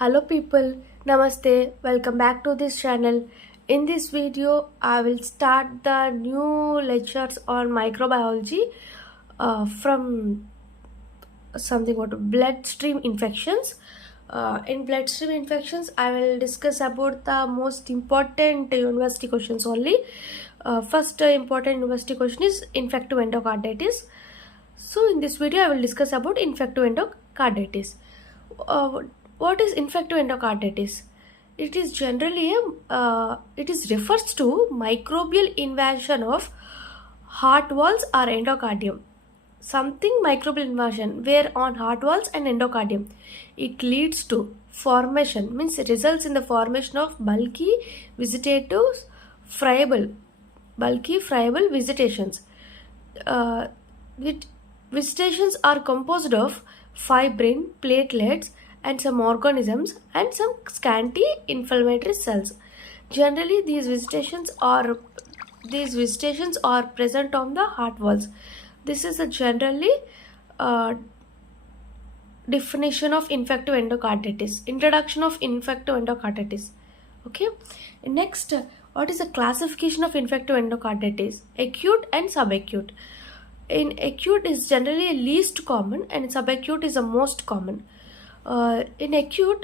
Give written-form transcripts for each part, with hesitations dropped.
Hello people, Namaste, welcome back to this channel. In this video, I will start the new lectures on microbiology from something about bloodstream infections. In bloodstream infections, I will discuss about the most important university questions only. First important university question is infective endocarditis. So in this video, I will discuss about infective endocarditis. Uh, what is infective endocarditis? It is generally it is refers to microbial invasion of heart walls or endocardium. Something microbial invasion where on heart walls and endocardium. It leads to formation, means it results in the formation of vegetative friable friable vegetations. Uh, with Visitations are composed of fibrin, platelets, and some organisms and some scanty inflammatory cells. Generally, these visitations are present on the heart walls. This is a generally uh, definition of infective endocarditis. Introduction of infective endocarditis. Okay. Next, what is the classification of infective endocarditis? Acute and subacute. In acute is generally least common and subacute is the most common. In acute,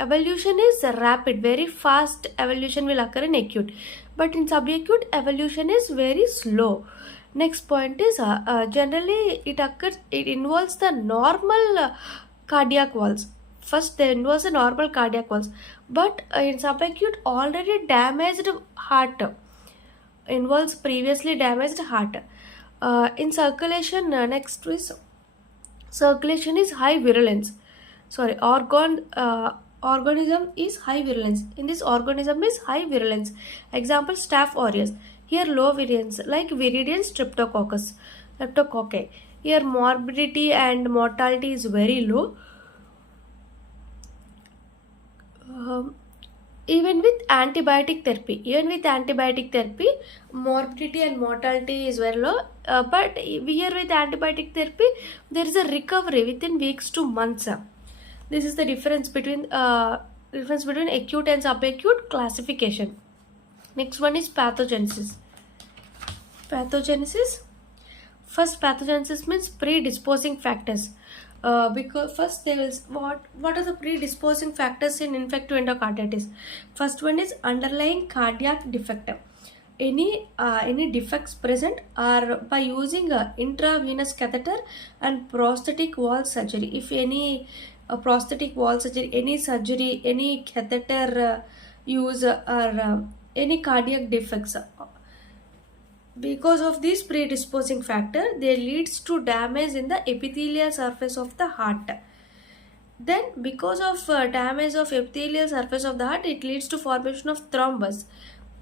evolution is rapid, very fast evolution will occur in acute, but in subacute evolution is very slow. Next point is generally it involves the normal cardiac walls. First there involves the normal cardiac walls, but in subacute already damaged heart, involves previously damaged heart. In circulation, next is circulation is high virulence. Sorry, organism is high virulence. In this organism is high virulence. Example, Staph aureus. Here low virulence like Viridian streptococci. Here morbidity and mortality is very low. Um, even with antibiotic therapy, morbidity and mortality is very low. But here with antibiotic therapy, there is a recovery within weeks to months. This is the difference between acute and subacute classification. Next one is pathogenesis. First, pathogenesis means predisposing factors. Because first they will what are the predisposing factors in infective endocarditis? First one is underlying cardiac defect. Any defects present are by using a intravenous catheter and prosthetic wall surgery. If any prosthetic wall surgery, any catheter use or any cardiac defects, because of this predisposing factor, they leads to damage in the epithelial surface of the heart. Then, because of damage of epithelial surface of the heart, it leads to formation of thrombus.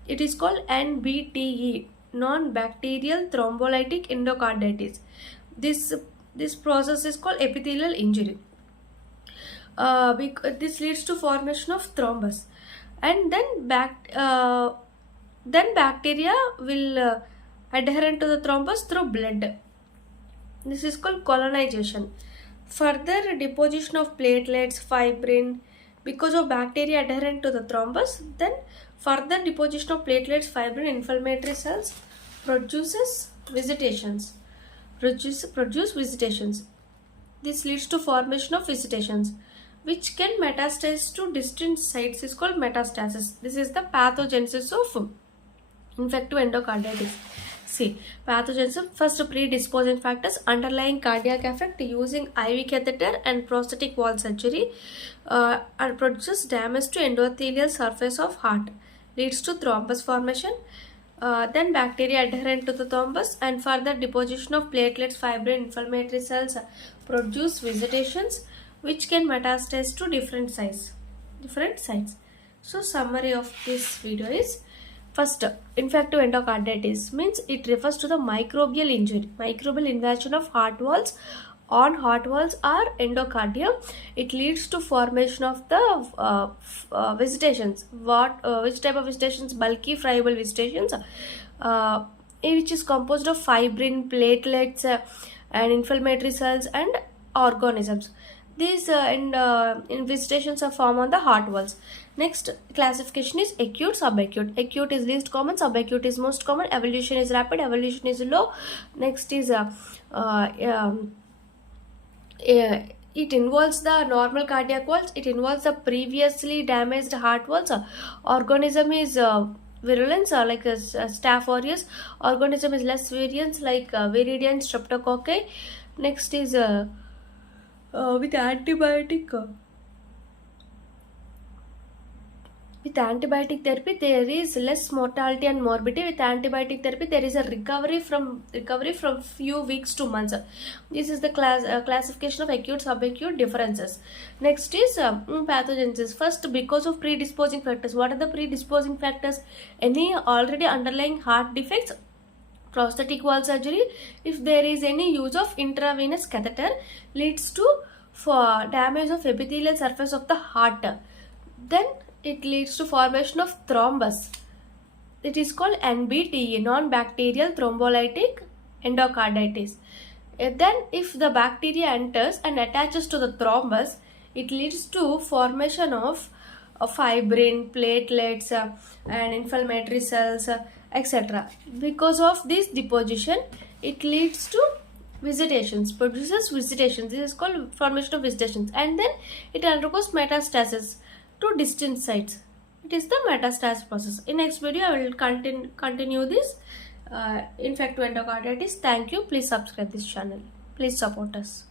It is called NBTE, non-bacterial thrombolytic endocarditis. This process is called epithelial injury. This leads to formation of thrombus, and then bacteria will adherent to the thrombus through blood. This is called colonization. Further deposition of platelets, fibrin, because of bacteria adherent to the thrombus, then further deposition of platelets, fibrin, inflammatory cells produce visitations. This leads to formation of visitations, which can metastasize to distant sites, is called metastasis. This is the pathogenesis of infective endocarditis. See, pathogenesis, first predisposing factors, underlying cardiac effect using IV catheter and prosthetic wall surgery, and produces damage to endothelial surface of heart, leads to thrombus formation. Then bacteria adherent to the thrombus and further deposition of platelets, fibrin, inflammatory cells produce visitations, which can metastasize to different sites. So summary of this video is: first, infective endocarditis means it refers to the microbial invasion of heart walls or endocardium. It leads to formation of the visitations. Which type of visitations? Bulky friable visitations, which is composed of fibrin, platelets, and inflammatory cells and organisms. These in visitations are formed on the heart walls. Next classification is acute, subacute. Acute is least common, subacute is most common. Evolution is rapid, evolution is low. Next is uh, um, it involves the normal cardiac walls. It involves the previously damaged heart walls. Organism is virulence, like staph aureus. Organism is less virulence, like viridian streptococci. Next is with antibiotic. With antibiotic therapy, there is less mortality and morbidity. With antibiotic therapy, there is a recovery from few weeks to months. This is the classification of acute subacute differences. Next is pathogenesis. First, because of predisposing factors. What are the predisposing factors? Any already underlying heart defects, prosthetic valve surgery. If there is any use of intravenous catheter, leads to for damage of epithelial surface of the heart. Then it leads to formation of thrombus. It is called NBTE, non-bacterial thrombolytic endocarditis. Then if the bacteria enters and attaches to the thrombus, it leads to formation of fibrin, platelets, and inflammatory cells, etc. Because of this deposition, it leads to visitations, produces visitations. This is called formation of visitations, and then it undergoes metastasis to distant sites. It is the metastasis process. In next video, I will continue this infective endocarditis. Thank you. Please subscribe this channel. Please support us.